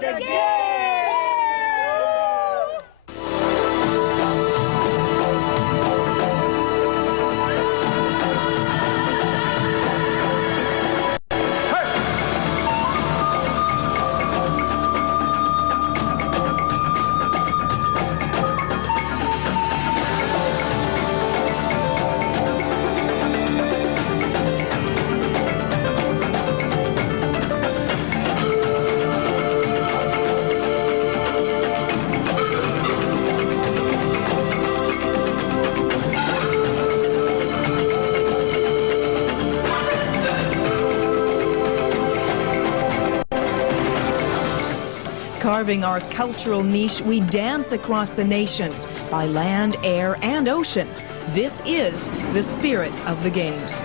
the game! Carving our cultural niche, we dance across the nations by land, air, and ocean. This is the spirit of the Games.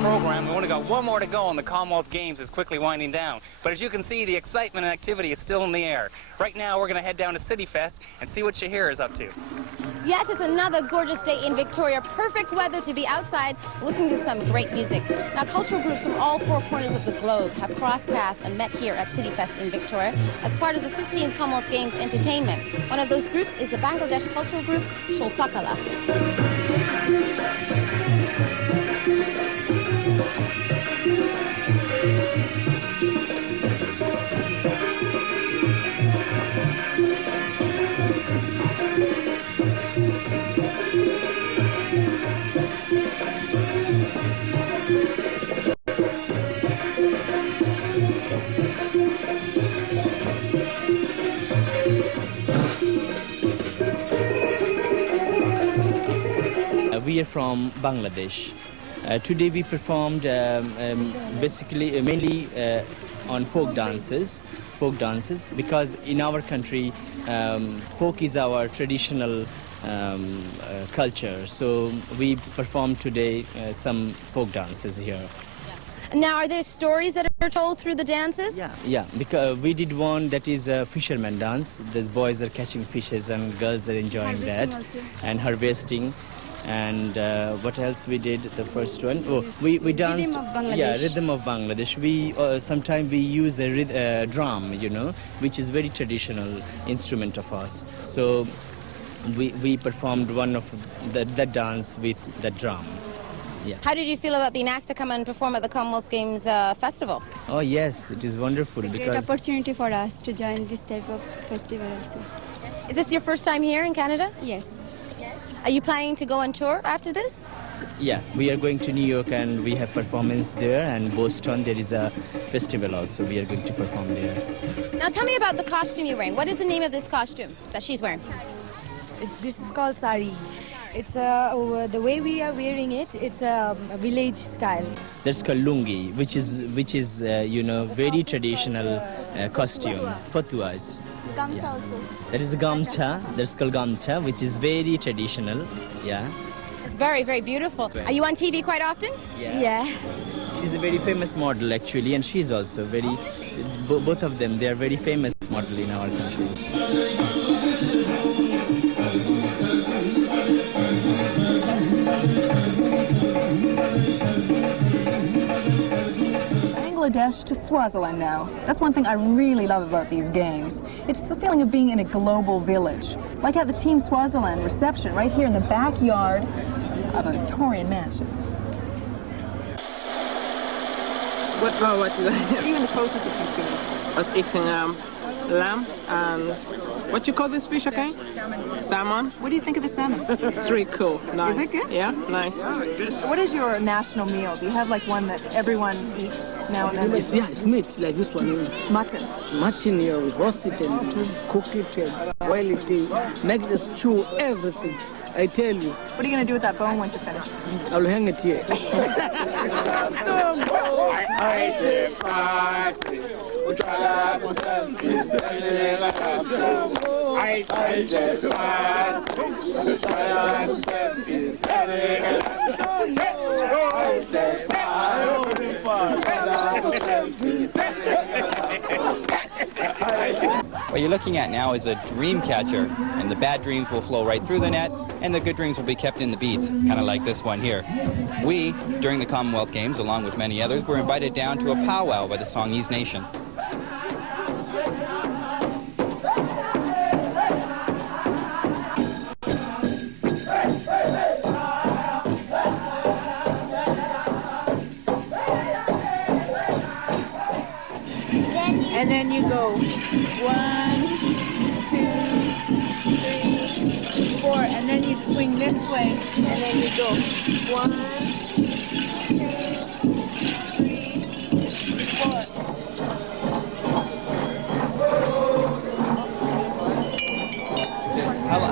Program. We only got one more to go, and the Commonwealth Games is quickly winding down. But as you can see, the excitement and activity is still in the air. Right now, we're going to head down to CityFest and see what Shaheera is up to. Yes, it's another gorgeous day in Victoria. Perfect weather to be outside listening to some great music. Now, cultural groups from all four corners of the globe have crossed paths and met here at CityFest in Victoria as part of the 15th Commonwealth Games entertainment. One of those groups is the Bangladesh cultural group Shilpakla. We are from Bangladesh. Today we performed basically mainly on folk dances because in our country folk is our traditional culture. So we performed today some folk dances here. Now, are there stories that are told through the dances? Yeah, because we did one that is a fisherman dance. These boys are catching fishes and girls are enjoying that and harvesting. And what else we did? The first one, we danced. Rhythm of Bangladesh. Yeah, rhythm of Bangladesh. We sometimes we use a drum, you know, which is very traditional instrument of us. So we performed one of that dance with the drum. Yeah. How did you feel about being asked to come and perform at the Commonwealth Games Festival? Oh yes, it is wonderful It's a because great opportunity for us to join this type of festival also. Is this your first time here in Canada? Yes. Are you planning to go on tour after this? yeah, we are going to New York and we have performance there, and Boston there is a festival also. We are going to perform there. Now tell me about the costume you're wearing. What is the name of this costume that she's wearing? This is called sari. It's the way we are wearing it. It's a village style. That's called lungi, which is you know, very traditional costume for us. Gamcha also. That is gamcha. That's called gamcha, which is very traditional. Yeah. It's very, very beautiful. Are you on TV quite often? Yeah. She's a very famous model actually, and she's also very. Both of them, they are very famous model in our country. Bangladesh to Swaziland now. That's one thing I really love about these games. It's the feeling of being in a global village. Like at the Team Swaziland reception right here in the backyard of a Victorian mansion. What are you in the process of consuming? I was eating lamb and what you call this fish again? Salmon. What do you think of the salmon? It's really cool. Nice. Is it good? Yeah, nice. What is your national meal? Do you have like one that everyone eats now and then? It's meat, like this one. Mutton. Mutton, you roast it and cook it and boil it, make the stew, everything. I tell you. What are you going to do with that bone once you finish? I'll hang it here. What you're looking at now is a dream catcher, and the bad dreams will flow right through the net, and the good dreams will be kept in the beads, kind of like this one here. We, during the Commonwealth Games, along with many others, were invited down to a Pow Wow by the Songhees Nation. And then you go 1, 2, 3, 4, and then you swing this way, and then you go 1, 2, 3, 4.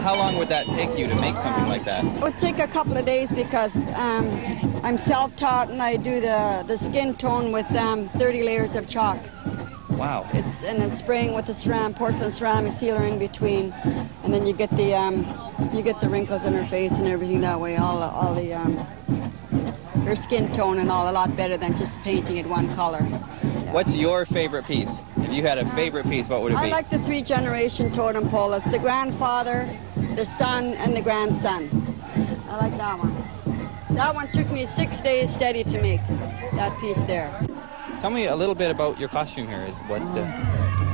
How long would that take you to make something like that? It would take a couple of days because I'm self-taught and I do the skin tone with 30 layers of chalks. Wow. And then spraying with the porcelain ceramic sealer in between, and then you get the wrinkles in her face and everything that way. All the her skin tone and all a lot better than just painting it one color. Yeah. What's your favorite piece? If you had a favorite piece, what would it be? I like the 3-generation totem pole. It's the grandfather, the son, and the grandson. I like that one. That one took me 6 days steady to make, that piece there. Tell me a little bit about your costume here. Is what?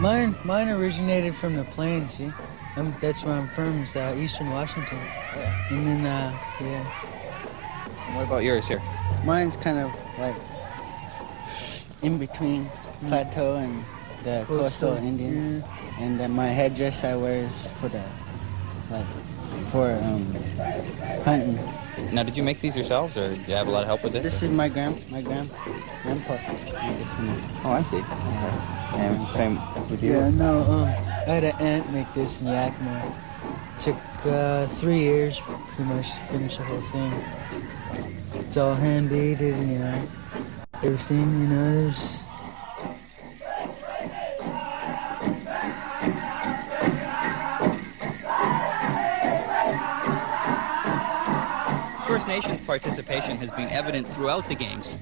Mine originated from the plains. See, that's where I'm from. It's Eastern Washington. And then yeah. And what about yours here? Mine's kind of like in between plateau and the coastal Indian. Yeah. And then my headdress I wear is for hunting. Now, did you make these yourselves, or do you have a lot of help with this? This is my grandpa. Oh, I see. And same with you? Yeah, no, I had an aunt make this in Yakima. It took 3 years pretty much to finish the whole thing. It's all hand-dated, and, everything, there's... First Nations participation has been evident throughout the Games.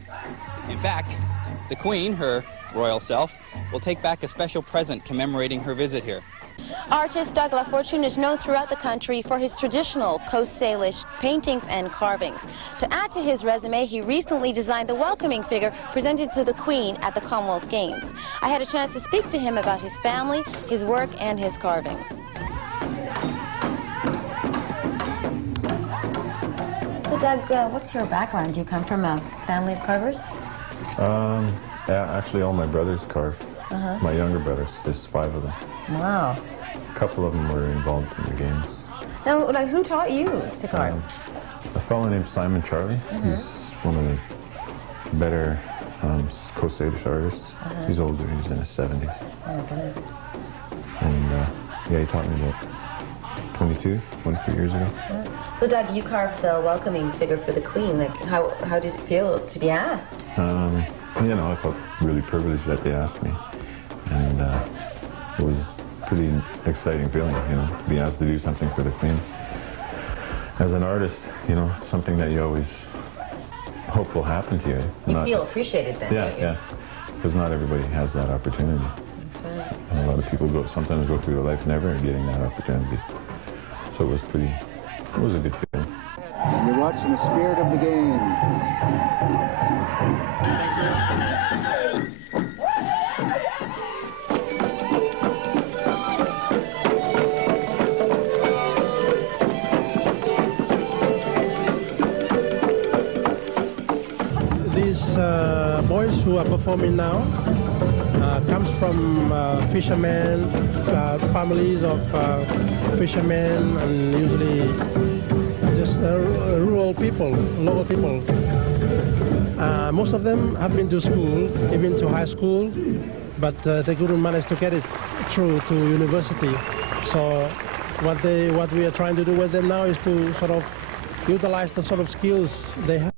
In fact, the Queen, her royal self, will take back a special present commemorating her visit here. Artist Doug La Fortune is known throughout the country for his traditional Coast Salish paintings and carvings. To add to his resume, he recently designed the welcoming figure presented to the Queen at the Commonwealth Games. I had a chance to speak to him about his family, his work, and his carvings. So Doug, what's your background? Do you come from a family of carvers? Yeah, actually all my brothers carve. My younger brothers, there's 5 of them. Wow. A couple of them were involved in the Games. Now, who taught you to carve? A fellow named Simon Charlie. He's one of the better Coast Salish artists. He's older, he's in his 70s. Oh, goodness. And yeah, he taught me about 23 years ago. So Doug, you carved the welcoming figure for the Queen. Like, how did it feel to be asked? I felt really privileged that they asked me. And it was a pretty exciting feeling, to be asked to do something for the Queen. As an artist, it's something that you always hope will happen to you. You feel appreciated then, don't you? Yeah, because not everybody has that opportunity. That's right. And a lot of people sometimes go through their life never getting that opportunity. So it was a good feeling. You're watching the spirit of the game. These boys who are performing now comes from fishermen, families of fishermen, and usually just rural people, local people. Most of them have been to school, even to high school, but they couldn't manage to get it through to university. So what we are trying to do with them now is to sort of utilize the sort of skills they have.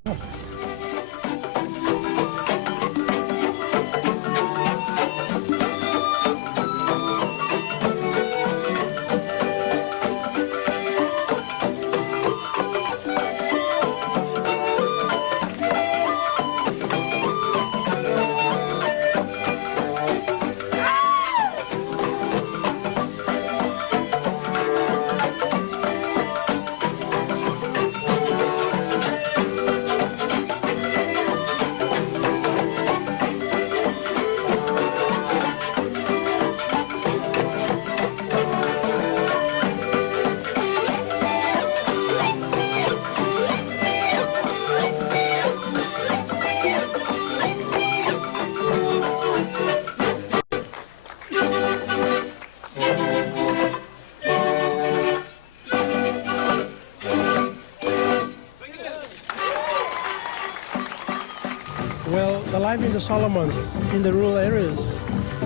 life in the Solomons, in the rural areas,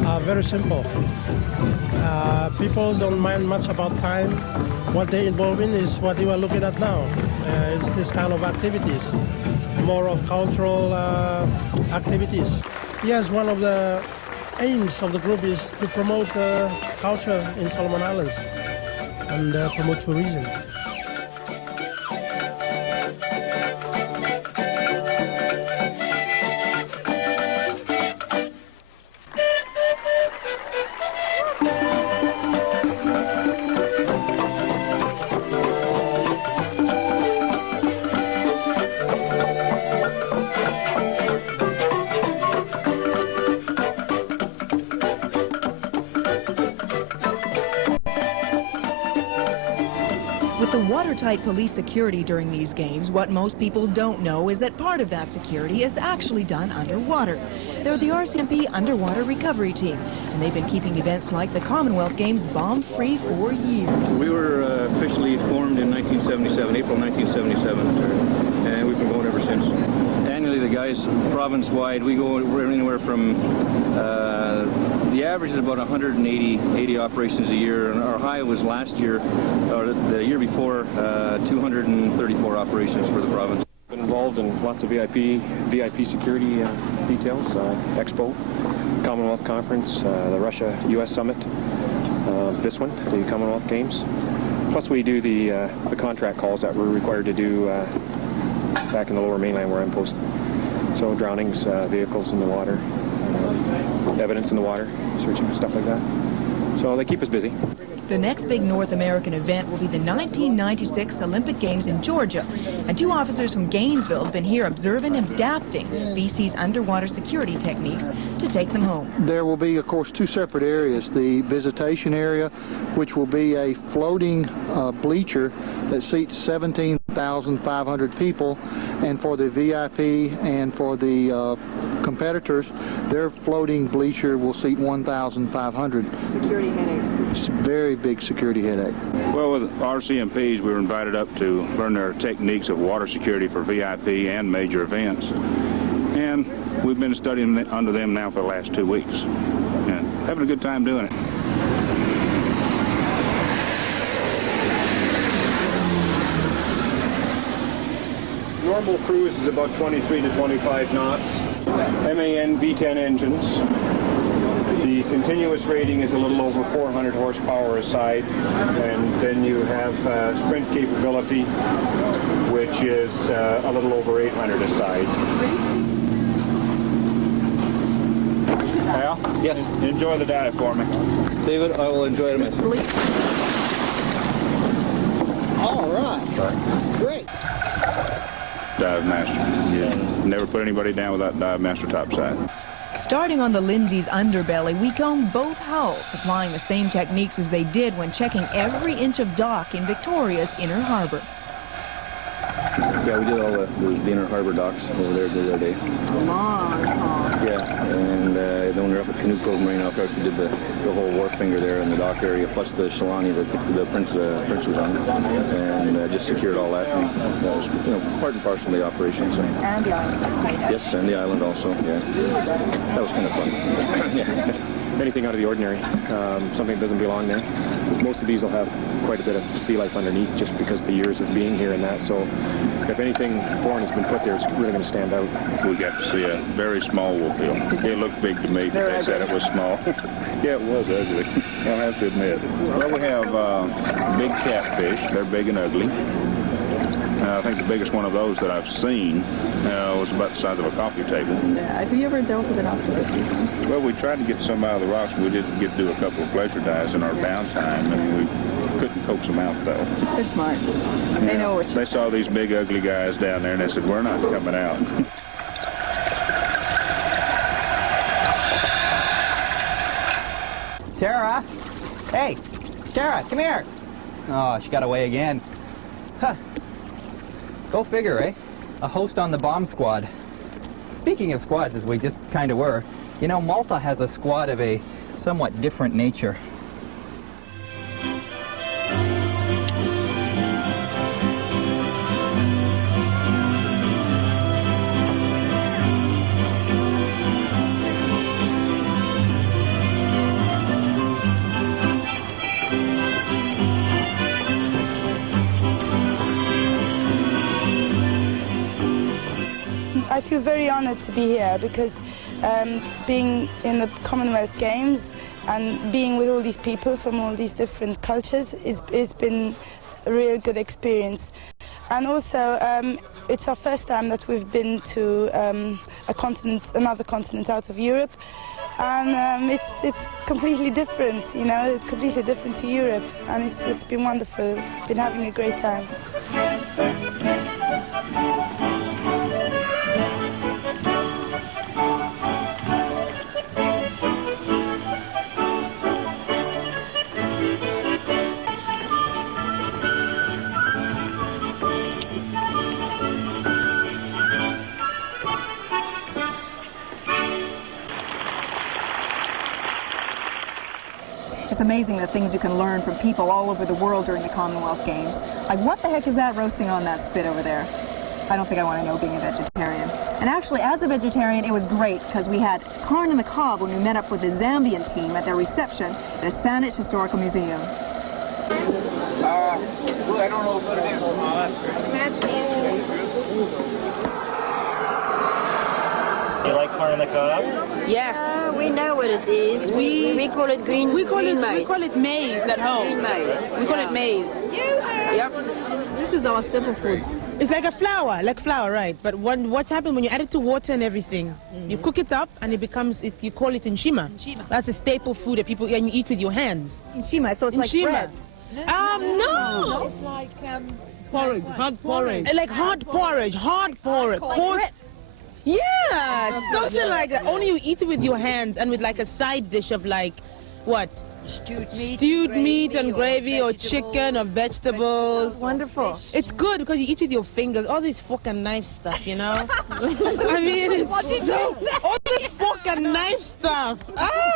are very simple. People don't mind much about time. What they involve in is what you are looking at now. It's this kind of activities, more of cultural activities. Yes, one of the aims of the group is to promote culture in Solomon Islands and promote tourism. With the watertight police security during these games, what most people don't know is that part of that security is actually done underwater. They're the RCMP Underwater Recovery Team, and they've been keeping events like the Commonwealth Games bomb-free for years. We were officially formed in 1977, April 1977, and we've been going ever since. Annually, the guys province-wide, we're anywhere from the average is about 180 operations a year, and our high was last year, or the year before, 234 operations for the province. Been involved in lots of VIP security details, Expo, Commonwealth Conference, the Russia-US Summit, this one, the Commonwealth Games. Plus we do the contract calls that we're required to do back in the lower mainland where I'm posted. So drownings, vehicles in the water, evidence in the water, searching, stuff like that. So they keep us busy. The next big North American event will be the 1996 Olympic Games in Georgia. And two officers from Gainesville have been here observing and adapting BC's underwater security techniques to take them home. There will be, of course, two separate areas. The visitation area, which will be a floating bleacher that seats 17,500 people. And for the VIP and for the competitors, their floating bleacher will seat 1,500. Security headache. It's a very big security headache. Well, with RCMPs, we were invited up to learn their techniques of water security for VIP and major events. And we've been studying under them now for the last 2 weeks and having a good time doing it. Normal cruise is about 23 to 25 knots. MAN V10 engines. The continuous rating is a little over 400 horsepower a side, and then you have sprint capability, which is a little over 800 a side. Al? Yes. Enjoy the dive for me. David, I will enjoy it myself. All right. Great. Dive master. You never put anybody down without dive master topside. Starting on the Lindsay's underbelly, we comb both hulls, applying the same techniques as they did when checking every inch of dock in Victoria's inner harbor. Yeah, we did all the inner harbor docks over there the other day. Long haul. Yeah, and then we were up at Canoe Cove Marine, of course, we did the whole wharf finger there in the dock area, plus the Shalani that the Prince was on, and just secured all that. And that was, part and parcel of the operation. So. And the island. Yes, and the island also, yeah. That was kind of fun. Yeah. Anything out of the ordinary, something that doesn't belong there. Most of these will have quite a bit of sea life underneath just because of the years of being here and that. So if anything foreign has been put there, it's really going to stand out. We got to see a very small wolfgill. It looked big to me, but they said it was small. Yeah, it was ugly. I'll have to admit. Well, we have big catfish. They're big and ugly. I think the biggest one of those that I've seen was about the size of a coffee table. Have you ever dealt with an octopus before? Well, we tried to get some out of the rocks. We did get to do a couple of pleasure dives in our downtime, and we couldn't coax them out, though. They're smart. They know what They saw these big, ugly guys down there, and they said, we're not coming out. Tara! Hey! Tara, come here! Oh, she got away again. Huh. Go figure, eh? A host on the bomb squad. Speaking of squads, as we just kind of were, Malta has a squad of a somewhat different nature. I feel very honoured to be here because being in the Commonwealth Games and being with all these people from all these different cultures it's been a real good experience. And also, it's our first time that we've been to another continent out of Europe, and it's completely different. You know, it's completely different to Europe, and it's been wonderful. Been having a great time. It's amazing the things you can learn from people all over the world during the Commonwealth Games. Like, what the heck is that roasting on that spit over there? I don't think I want to know being a vegetarian. And actually, as a vegetarian, it was great because we had corn in the cob when we met up with the Zambian team at their reception at Asante Historical Museum. I don't know what it is. You like corn on the cob? Yes. We know what it is. We call it green maize. We call it maize at home. Green maize. We call it maize. Yep. This is our staple food. It's like flour, right? But what happens when you add it to water and everything? You cook it up and it becomes, you call it nshima. That's a staple food that people and you eat with your hands. Nshima, so it's like bread. No. It's like porridge, hard porridge. Like hard porridge. Yeah, something like that. Only you eat it with your hands and with like a side dish of like, what? Stewed meat and gravy or chicken or vegetables. Wonderful. It's good because you eat with your fingers. All this fork and knife stuff, you know? I mean, it's all this fork and knife stuff.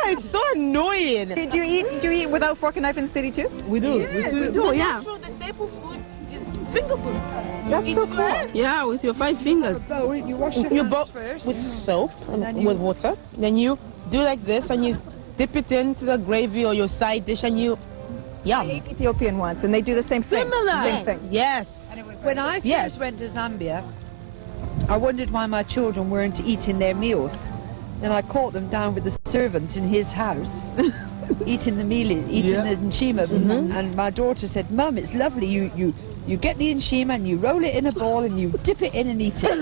It's so annoying. Do you eat without fork and knife in the city too? We do. Yeah, we do, yeah. The staple food is finger food. That's so cool. Yeah, with your 5 fingers. You wash your hands first. With soap and with water. Then you do like this and you dip it into the gravy or your side dish and you yum. I ate Ethiopian once and they do the same thing. Same thing. Yes. When I first went to Zambia, I wondered why my children weren't eating their meals. Then I caught them down with the servant in his house, eating the meal, the nshima. And my daughter said, "Mum, it's lovely. You get the nshima and you roll it in a ball and you dip it in and eat it."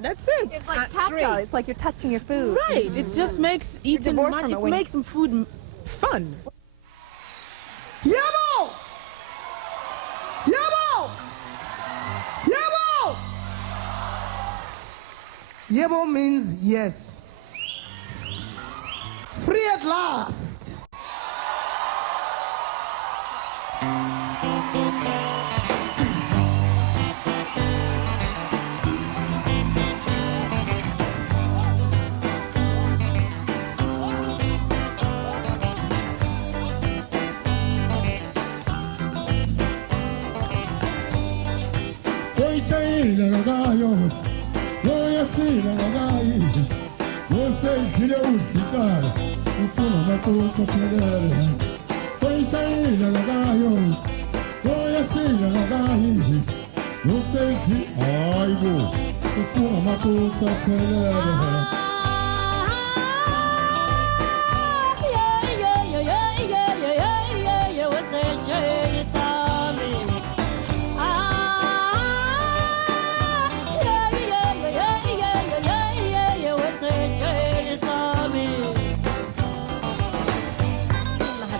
That's it. It's like tactile. It's like you're touching your food. Right. It just makes eating makes some food fun. Yabo! Yabo! Yabo! Yabo means yes. Free at last.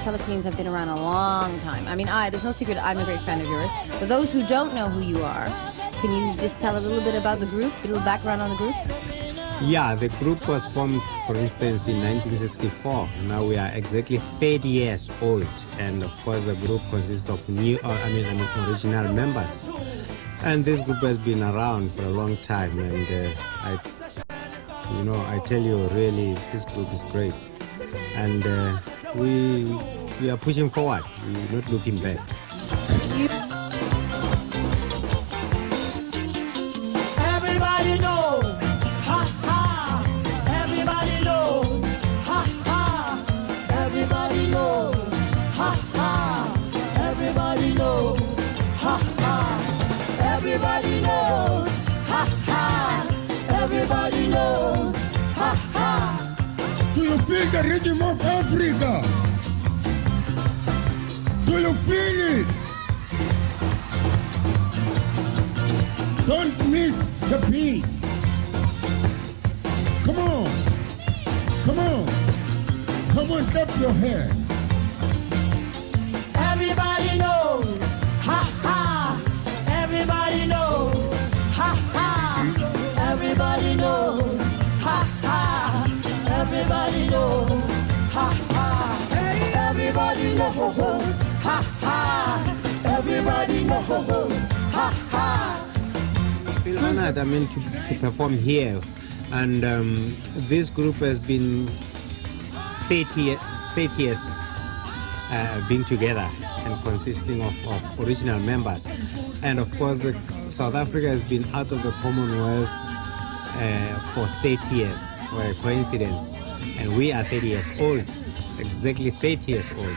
Mahotella Queens have been around a long time. I mean, there's no secret I'm a great fan of yours. For those who don't know who you are, can you just tell a little bit about the group, a little background on the group? Yeah, the group was formed, for instance, in 1964. Now we are exactly 30 years old, and of course the group consists of original members. And this group has been around for a long time, and I tell you, really, this group is great, and we are pushing forward. We're not looking back. Everybody knows, ha ha. Everybody knows, ha ha. Everybody knows, ha ha. Everybody knows, ha ha. Everybody knows, ha ha. you feel the rhythm of Africa? Do you feel it? Don't miss the beat. Come on. Come on. Come on, clap your hands. Everybody knows. Ha ha. Everybody knows. Ha ha. Everybody knows. Ha ha. Everybody knows. Ha ha. Hey, everybody knows. Ha ha. Everybody knows. Ha ha. I feel honored, to perform here. And this group has been 30 years being together and consisting of original members. And of course, South Africa has been out of the Commonwealth for 30 years, for a coincidence. And we are 30 years old, exactly 30 years old.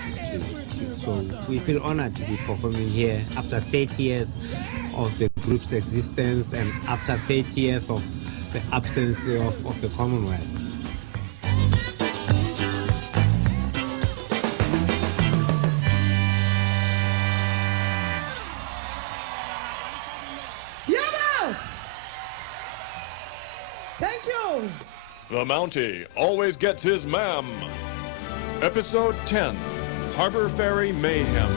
So we feel honored to be performing here after 30 years of the group's existence and after 30 years of the absence of the Commonwealth. Thank you. The Mountie always gets his ma'am. Episode 10, Harbor Ferry Mayhem.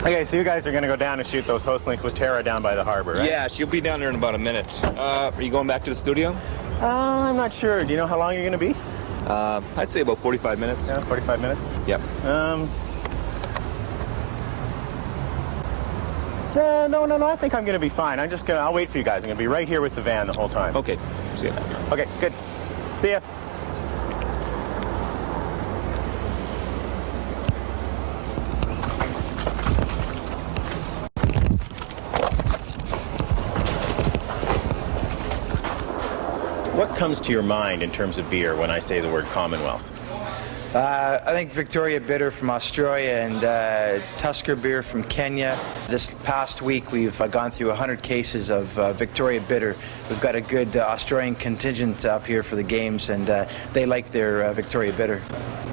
Okay, so you guys are going to go down and shoot those host links with Tara down by the harbor, right? Yeah, she'll be down there in about a minute. Are you going back to the studio? I'm not sure. Do you know how long you're going to be? I'd say about 45 minutes. Yeah, 45 minutes? Yep. No, I think I'm going to be fine. I'll wait for you guys. I'm going to be right here with the van the whole time. Okay, see ya. Okay, good. See ya. What comes to your mind in terms of beer when I say the word Commonwealth? I think Victoria Bitter from Australia and Tusker Beer from Kenya. This past week we've gone through 100 cases of Victoria Bitter. We've got a good Australian contingent up here for the games, and they like their Victoria Bitter.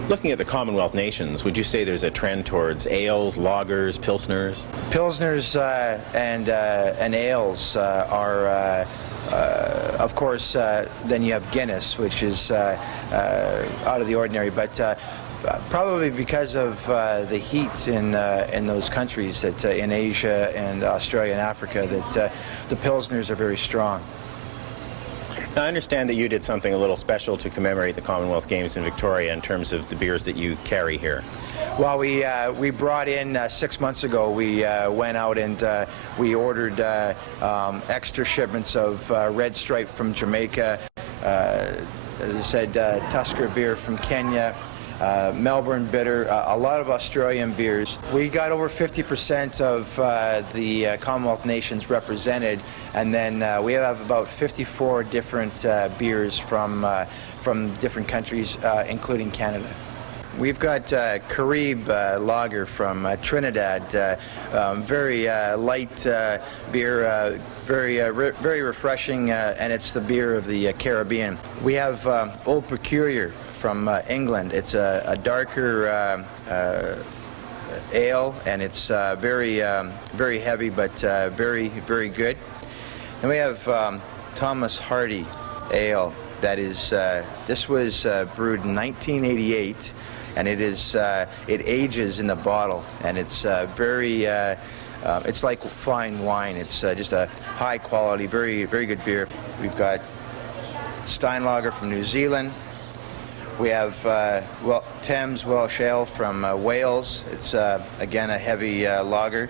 Looking at the Commonwealth nations, would you say there's a trend towards ales, lagers, pilsners? Pilsners and ales are of course, then you have Guinness, which is out of the ordinary, but probably because of the heat in those countries, that in Asia and Australia and Africa, that the Pilsners are very strong. Now, I understand that you did something a little special to commemorate the Commonwealth Games in Victoria in terms of the beers that you carry here. Well, we brought in 6 months ago. We went out and we ordered extra shipments of Red Stripe from Jamaica, as I said, Tusker Beer from Kenya, Melbourne Bitter, a lot of Australian beers. We got over 50% of the Commonwealth nations represented, and then we have about 54 different beers from different countries, including Canada. We've got Carib lager from Trinidad, very light beer, very refreshing, and it's the beer of the Caribbean. We have Old Peculiar from England. It's a darker ale, and it's very heavy, but very good. Then we have Thomas Hardy Ale. That is, this was brewed in 1988, and it ages in the bottle, and it's it's like fine wine. It's just a high quality, very good beer. We've got Steinlager from New Zealand. We have Thames Welsh Ale from Wales. It's again a heavy lager.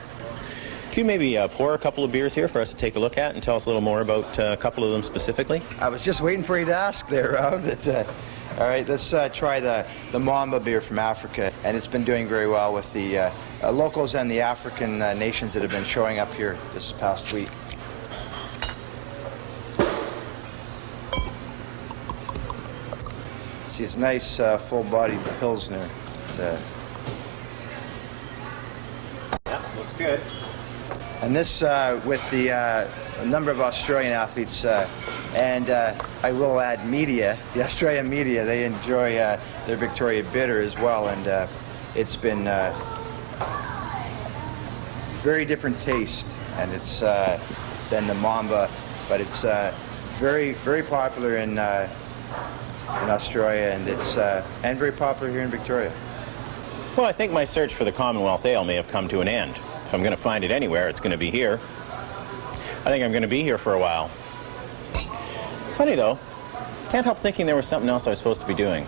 Could you maybe pour a couple of beers here for us to take a look at and tell us a little more about a couple of them specifically? I was just waiting for you to ask there, Rob. All right, let's try the Mamba beer from Africa, and it's been doing very well with the locals and the African nations that have been showing up here this past week. See, it's nice, full-bodied Pilsner. Yeah, looks good. And this, with a number of Australian athletes, and I will add media, the Australian media, they enjoy their Victoria Bitter as well, and it's been very different taste, and it's than the Mamba, but it's very popular in Australia, and it's and very popular here in Victoria. Well, I think my search for the Commonwealth Ale may have come to an end. If I'm going to find it anywhere, it's going to be here. I think I'm going to be here for a while. It's funny, though. Can't help thinking there was something else I was supposed to be doing.